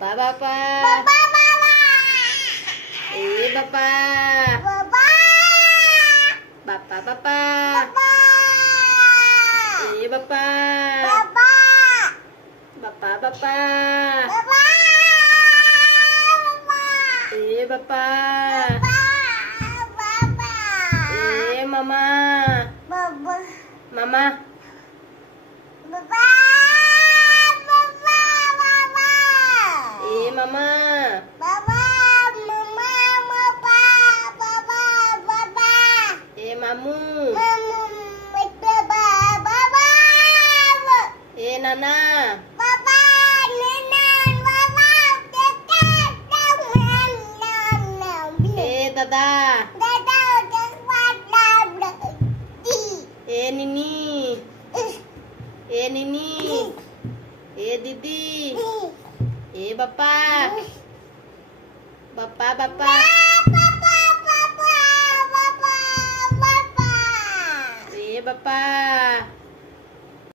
बापा बापा ए बापा बापा बापा ए बापा बापा बापा ए बापा ए मामा मामा ए मामा ए मामू ए नाना ए दादा ए निनी ए निनी ए दीदी ए बापा बापा बापा ए बापा